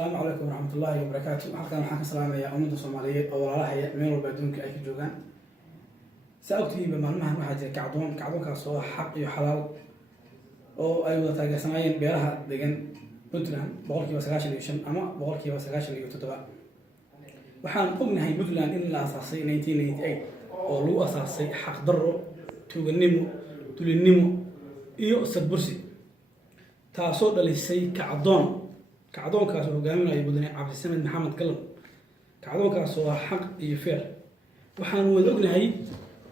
السلام عليكم ورحمة الله وبركاته. waxaan ka salaamayaa ummadda Soomaaliyeed oo walaalahay meel walba adduunka ay ka joogaan. Sababtiiba maalmahan waxaa jira kacdoonkaas oo xaq iyo xalaal oo ay wada taageersanayeen beelaha degan Puntland 95% ama 97%. waxaan ognahay Puntland in la aasaasay 1998 oo lagu aasaasay xaq darro, tuuganimo, tulinimo iyo sadbursi, taasoo dhalisay kacdoonkaas oo hogaaminaya mudane Cabdisamed Maxamed Galan. kacdoonkaas oo xaq iyo feer. waxaan wada ognahay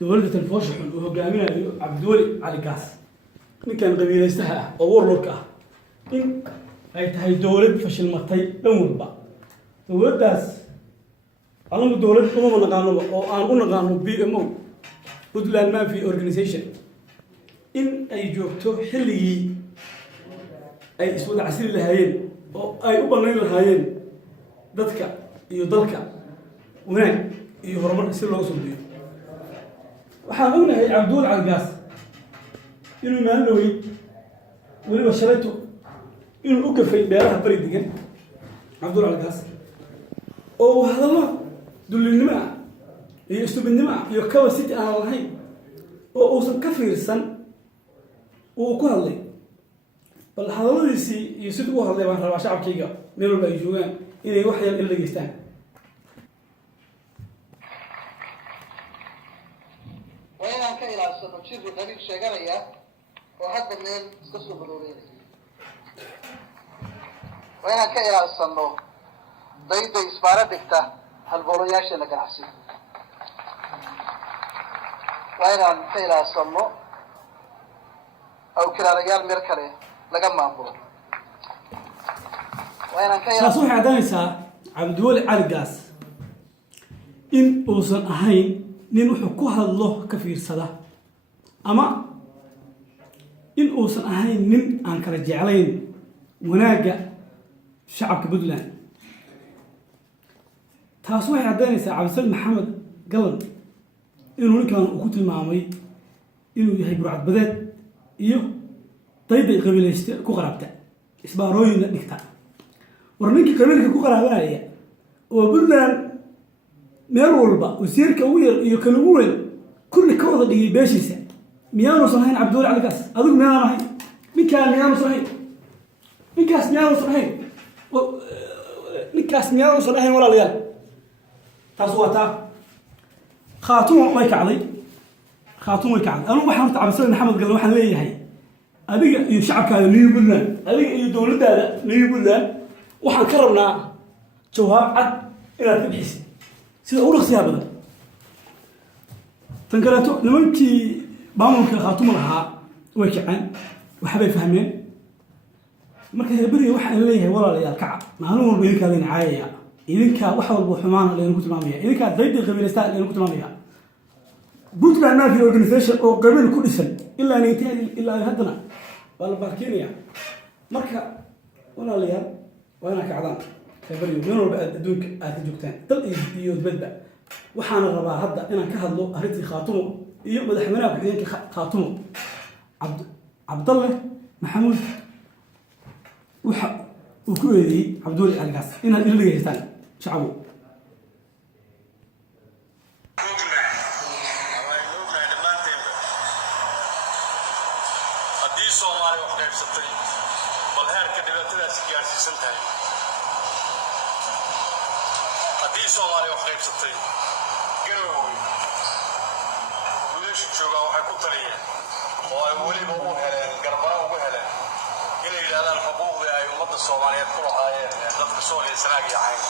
dowladda Talfoosho oo hogaaminayo Cabdiweli Cali Gaas, ninkan qabiilaystaha ah oo warlorka ah, in ay tahay dowlad fashilmatay dhan walba. dowladdaas anagu dowlad uma naqaano oo aan u naqaano BMO, Puntland Mafia Organization, in ay joogto xilligii ay iswada casili lahaayeen oo ay u banayn lahaayeen dadka iyo dalka wanaag iyo horumar si loo soo biyo. waxaan ognahay Cabdiweli Cali Gaas inuu maaloway weliba shalayto inuu u gafay beeraha bari degan Cabdiweli Cali Gaas oo hadallo dulinimo iyo istubidnimo iyo kawasiti aan lahayn oo uusan ka fiirsan uu ku hadlay. bal hadalladiisii iyo sidii uu hadlay baan rabaa shacabkayga meel walba ay joogaan inay wax yar ila geystaan. وأنا كإلى سنوشير غريب شجرية وحتى من قصة بلورين. وأنا كإلى سنو ضيد إسبارة دكتة هالبولياش اللي قاعسي. وأنا كإلى سنو أو كلا رجال مركلي لقى مامبو. وأنا كإلى. taasoo caddaynaysaa Cabdiweli Cali Gaas in uusan ahayn nin wuxuu ku hadlo ka fiirsada, ama in uusan ahayn nin aan kala jeclayn wanaagga shacabka Puntland. taas waxay caddaynaysaa Cabdisamed Maxamed Galan inuu ninkan ku tilmaamay inuu yahay burcad badeed iyo dayday qabiilayste ku qarabta isbaarooyinna dhigta. war ninkii qabiilka ku qaraabanaya oo Puntland meel walba wasiirka ugu yar iyo kan ugu weyn kulli ka wada dhigay beeshiisa, miyaanuusan ahayn Cabdiweli Cali Gaas? adigu miyaanan ahayn? ninkaas miyaanuusan ahayn? ninkaas miyaanuusan ahayn walaalayaal? taas waa taa khaatumo way kacday. anigu waxaan horta Cabdisamed Maxamed Galan waxaan leeyahay adiga iyo shacabkaaga New Puntland, adiga iyo dowladdaada New Puntland, waxaan ka rabnaa jawaab cad inaad ka bixisid sida ugu dhaqsiyaha badan. tan kaleeto nimankii maamulka khaatumo lahaa way kaceen, waxbay fahmeen. marka beriga waxaan leeyahay walaalayaal kaca, maalin walba idinkaa leen caayaya, idinkaa wax walba xumaana laynaku tilmaamaya, idinkaa dayday qabiilaystaa laynaku tilmaamaya. Puntland Mafia Organization oo qabiil ku dhisan ilaa haddana waa la baarkeenaya. marka walaalayaal waa inaa kacdaan beriga meel walba adduunka aad ka joogtaan, dal iyo dibadba. waxaana rabaa hadda inaan ka hadlo arrintii khaatumo iyo madaxweynaha ku-xigeenka khaatumo Cabdalle Maxamuud waxa uu ku eedeeyey Cabdiweli Cali Gaas inaad ila dhegaystaan shacabo. haddii Soomaali wax qaybsatay bal heerka dhibaatadaas gaarsiisan tahay. haddii Soomaali wax qaybsatay garowey wiilasha joogaa waxay ku taliyeen oo ay weliba u heleen garbara ugu heleen inay yidhaahdaan xuquuqdii ay ummadda Soomaaliyeed ku lahaayeen dadka Soomaaliya sanaag iyo cayn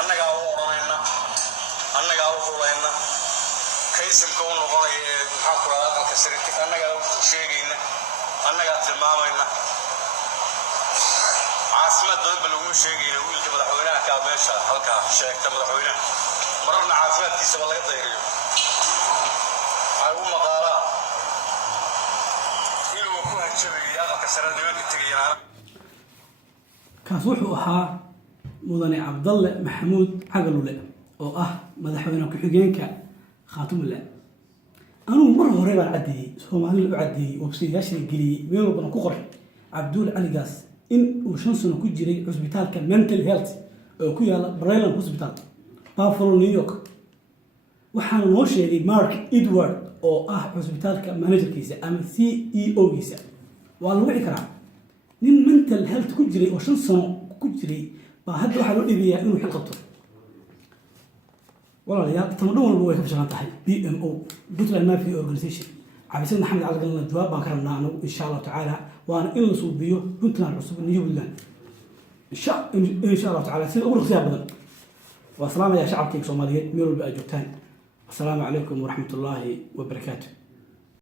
annagaa u odhanayna, annagaa u xulayna, kaysimka u noqonaya ee maxaa ku dhahdaa aqalka sariirta annagaa u sheegayna, annagaa tilmaamayna. caasimad badan ba laguma sheegayna wiilka madaxweynaha kaa meesha halkaa sheegta madaxweynaha mararna caafimaadkiisaba laga dayriyo. waxay u maqaalaan inuu ku hanjabayay aqalka sare nimanka tegayaan. kaas wuxuu ahaa mudane Cabdalle Maxamuud Cagalule oo ah madaxweyne ku-xigeenka Khaatumo. anigu mar hore baan caddeeyey, Soomaaliya u caddeeyey, website-yaasha geliyey, meel walbana ku qoray Cabdiweli Cali Gaas in uu 5 sano ku jiray cusbitaalka mental health oo ku yaala Brayland Hospital Buffalo New York waxaana noo sheegay Mark Edward oo ah cusbitaalka managerkiisa ama CEO-giisa waa lagu wici karaa nin mental health ku jiray oo 5 sano ku jiray baa hadda waxaa loo dhiibayaa inuu xil qabto walaalayaal tan dhan walba way ka shaqan tahay BMO Puntland Mafia Organization عبد محمد علي قلنا الجواب بكرنا إن شاء الله تعالى وأنا إن صوبيه بنتنا عصب نيوزيلندا إن شاء الله تعالى سير أول خيار بدن والسلام يا شعب كيك صوماليين ميرو بأجوتان السلام عليكم ورحمة الله وبركاته